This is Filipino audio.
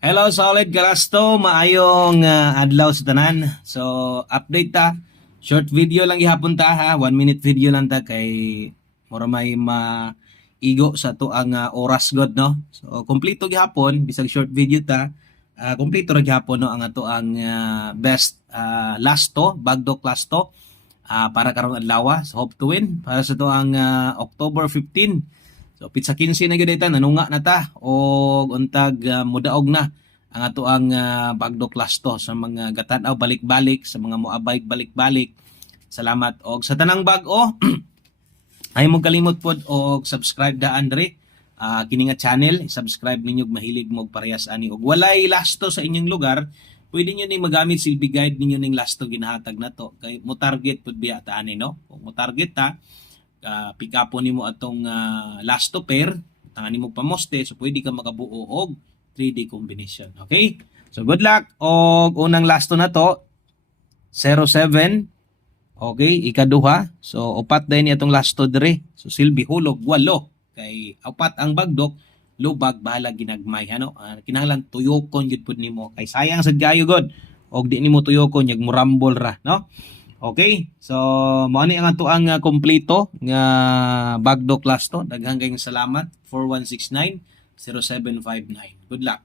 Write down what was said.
Hello, solid kalasto, maayong adlaw sa tanan. So, update ta. Short video lang gihapon ta ha, 1 minute video lang ta kay mura may maigo sa to ang oras god no. So, kompleto gihapon bisag short video ta. Kompleto ra gihapon no ang ato ang best lasto, bagdok lasto para karong adlaw sa Hope to Win para sa to ang October 15. So pizza 15 na gyud ta nanunga na ta og untag mudaog na ang ato ang bagdok lasto sa mga gatan-aw balik-balik sa mga moabay balik-balik. Salamat og sa tanang bag-o ay mo kalimot pod og subscribe da Andre. Kini nga channel, subscribe ninyo mahilig mo og parehas ani og walay lasto sa inyong lugar. Pwede niyo ni magamit silbi guide ninyo ning lasto ginahatag nato kay mo target pud biya ta ani no. Kung mo target ta pick up nimo atong last to pair tangan nimo pamoste so pwede ka makabuo og 3D combination. Okay, so good luck og unang lasto na to 07. Okay, ikaduha so upat din ni atong lasto dire so silbi hulog 8 kay upat ang bagdok lubag bahala ginagmay ano kinahanglan tuyokon gyud pud nimo kay sayang sad gayo god og di nimo tuyokon yag murambol ra no. Okay, so mao ni ang ato ang kompleto nga bagdok lasto. Daghang kayong salamat 4169-0759. Good luck.